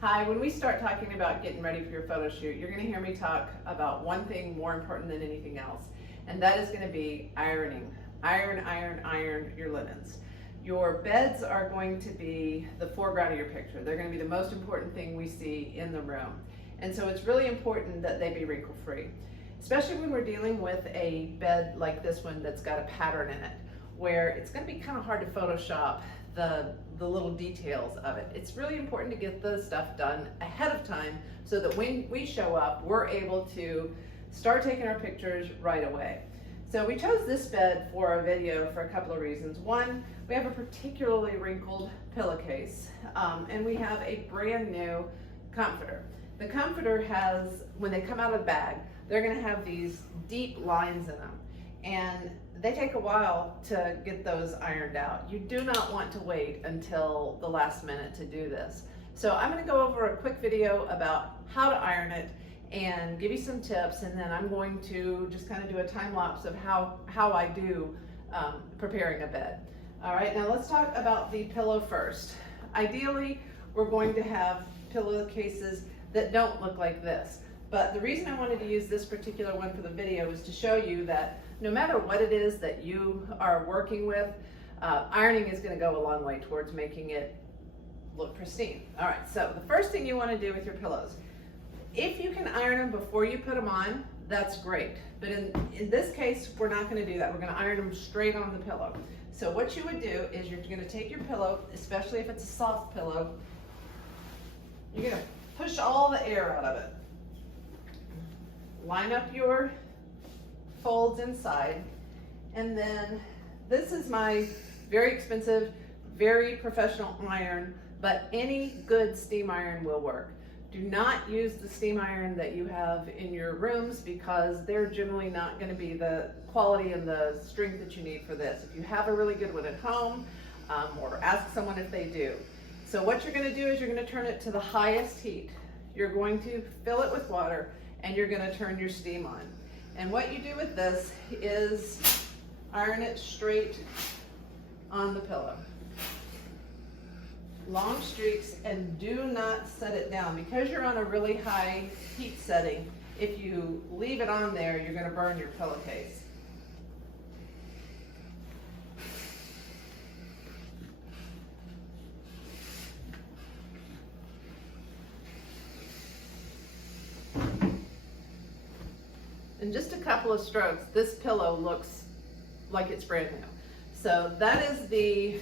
Hi, when we start talking about getting ready for your photo shoot, you're going to hear me talk about one thing more important than anything else, and that is going to be ironing. Iron, iron, iron your linens. Your beds are going to be the foreground of your picture. They're going to be the most important thing we see in the room. And so it's really important that they be wrinkle-free, especially when we're dealing with a bed like this one that's got a pattern in it, where it's going to be kind of hard to Photoshop the little details of it. It's really important to get the stuff done ahead of time so that when we show up, we're able to start taking our pictures right away. So we chose this bed for our video for a couple of reasons. One, we have a particularly wrinkled pillowcase, and we have a brand new comforter. The comforter has, when they come out of the bag, they're going to have these deep lines in them, and they take a while to get those ironed out. You do not want to wait until the last minute to do this. So I'm going to go over a quick video about how to iron it and give you some tips, and then I'm going to just kind of do a time lapse of how I do preparing a bed. All right, now let's talk about the pillow first. Ideally, we're going to have pillowcases that don't look like this. But the reason I wanted to use this particular one for the video is to show you that no matter what it is that you are working with, ironing is going to go a long way towards making it look pristine. All right, so the first thing you want to do with your pillows, if you can iron them before you put them on, that's great. But in this case, we're not going to do that. We're going to iron them straight on the pillow. So what you would do is you're going to take your pillow, especially if it's a soft pillow, you're going to push all the air out of it. Line up your folds inside, and then this is my very expensive, very professional iron, but any good steam iron will work. Do not use the steam iron that you have in your rooms because they're generally not going to be the quality and the strength that you need for this. If you have a really good one at home, or ask someone if they do. So what you're going to do is you're going to turn it to the highest heat. You're going to fill it with water, and you're going to turn your steam on. And what you do with this is iron it straight on the pillow. Long streaks, and do not set it down. Because you're on a really high heat setting, if you leave it on there, you're going to burn your pillowcase. In just a couple of strokes, this pillow looks like it's brand new. So that is the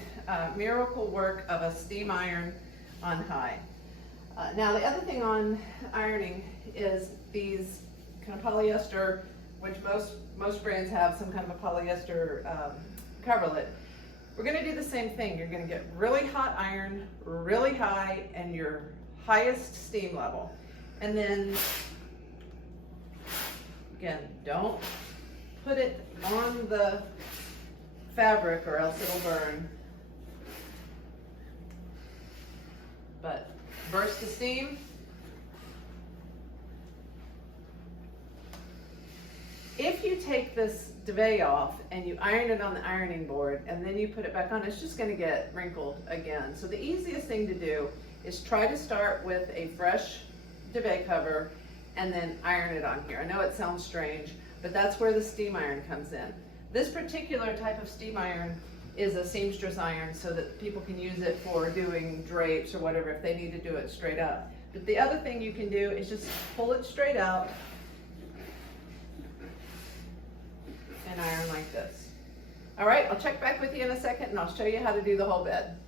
miracle work of a steam iron on high. Now the other thing on ironing is these kind of polyester, which most brands have some kind of a polyester coverlet. We're going to do the same thing. You're going to get really hot iron, really high, and your highest steam level. And then again, don't put it on the fabric or else it'll burn. But burst the steam. If you take this duvet off and you iron it on the ironing board and then you put it back on, it's just going to get wrinkled again. So the easiest thing to do is try to start with a fresh duvet cover and then iron it on here. I know it sounds strange, but that's where the steam iron comes in. This particular type of steam iron is a seamstress iron so that people can use it for doing drapes or whatever if they need to do it straight up. But the other thing you can do is just pull it straight out and iron like this. All right, I'll check back with you in a second and I'll show you how to do the whole bed.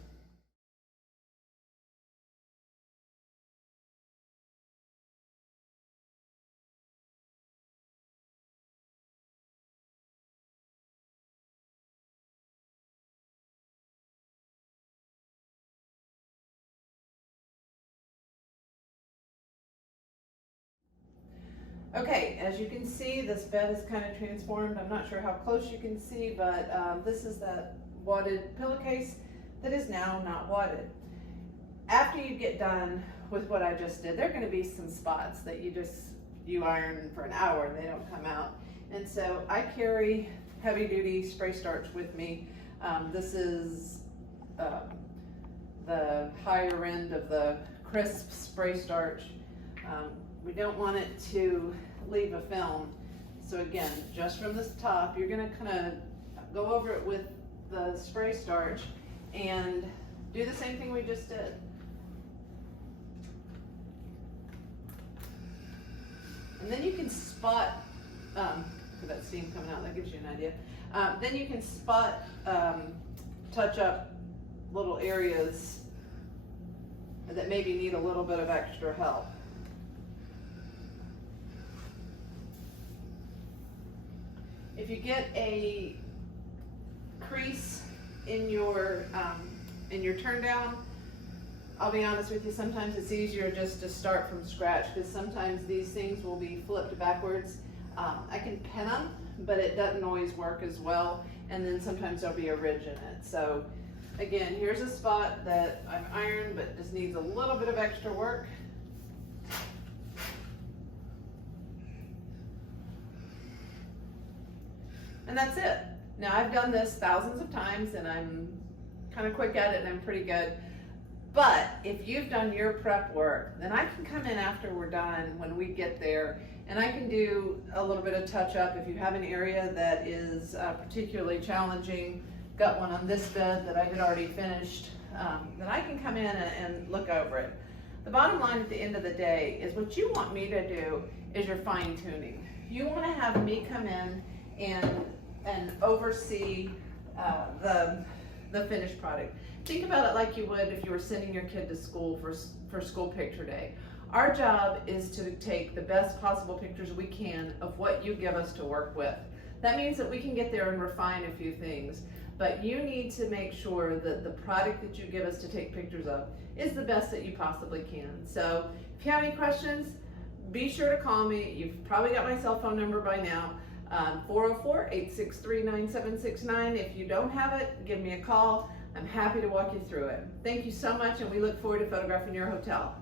Okay, as you can see, this bed is kind of transformed. I'm not sure how close you can see, but this is that wadded pillowcase that is now not wadded. After you get done with what I just did, there are going to be some spots that you iron for an hour and they don't come out. And so I carry heavy duty spray starch with me. This is the higher end of the crisp spray starch. We don't want it to leave a film. So again, just from this top, you're gonna kind of go over it with the spray starch and do the same thing we just did. And then you can spot, for that steam coming out, that gives you an idea. Then you can spot, touch up little areas that maybe need a little bit of extra help. If you get a crease in your turn down, I'll be honest with you, sometimes it's easier just to start from scratch because sometimes these things will be flipped backwards. I can pin them, but it doesn't always work as well, and then sometimes there'll be a ridge in it. So again, here's a spot that I've ironed but just needs a little bit of extra work. And that's it. Now I've done this thousands of times and I'm kind of quick at it and I'm pretty good. But if you've done your prep work, then I can come in after we're done when we get there and I can do a little bit of touch up. If you have an area that is particularly challenging, got one on this bed that I had already finished, then I can come in and look over it. The bottom line at the end of the day is what you want me to do is your fine tuning. You want to have me come in and oversee the finished product. Think about it like you would if you were sending your kid to school for school picture day. Our job is to take the best possible pictures we can of what you give us to work with. That means that we can get there and refine a few things, but you need to make sure that the product that you give us to take pictures of is the best that you possibly can. So if you have any questions, be sure to call me. You've probably got my cell phone number by now. 404-863-9769. If you don't have it, give me a call. I'm happy to walk you through it. Thank you so much, and we look forward to photographing your hotel.